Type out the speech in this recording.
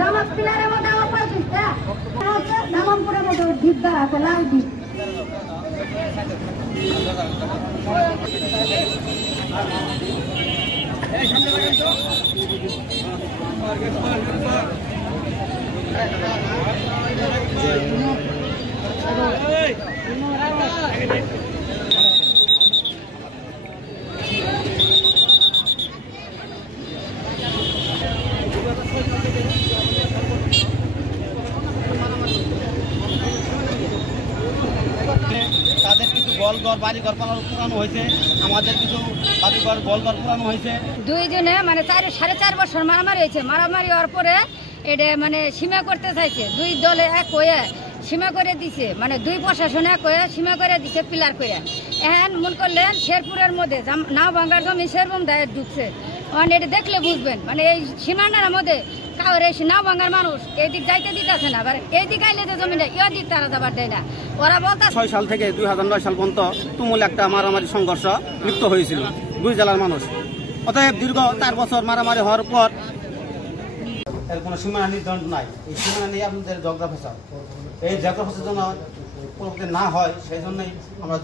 দামাক পিলারের মধ্যে আমার পাইছিস দামামপুরের মধ্যে ডিব্বা আছে লাল ডিপ তাদের কিছু গোলঘর বাড়িঘর পুরানো হয়েছে, আমাদের কিছু বাড়িঘর গোলঘর পুরানো হয়েছে। দুইজনে মানে 4.5 বছর মারামারি হয়েছে। মারামারি হওয়ার পরে এটা মানে সীমা করতে চাইছে, দুই দলে এক হয়ে সীমা করে দিছে, মানে দুই প্রশাসন এক হয়ে সীমা করে দিছে পিলার করে। এখন মন করলেন শেরপুরের মধ্যে নাও ভাঙ্গার জমি সেরকম দায়ের ঢুকছে। মানে এটা দেখলে বুঝবেন, মানে এই সীমানার মধ্যে কাউর এই নাও ভাঙ্গার মানুষ এইদিক যাইতে দিতেছে না, আবার এইদিক আইলে যে জমিটা এ দিক তারা যাবার দেয় না। ওরা বলতে 6 সাল থেকে 2009 সাল পর্যন্ত তুমুল একটা মারামারি সংঘর্ষ লিপ্ত হয়েছিল দুই জেলার মানুষ। অতএব দীর্ঘ 4 বছর মারামারি হওয়ার পর এর কোনো সীমানা নির্ধারণ নাই। এই সীমানা নিয়ে আপনাদের ঝগড়া ফেসাদ, এই ঝগড়া ফেসাদ যেন না হয় সেই জন্যই আমরা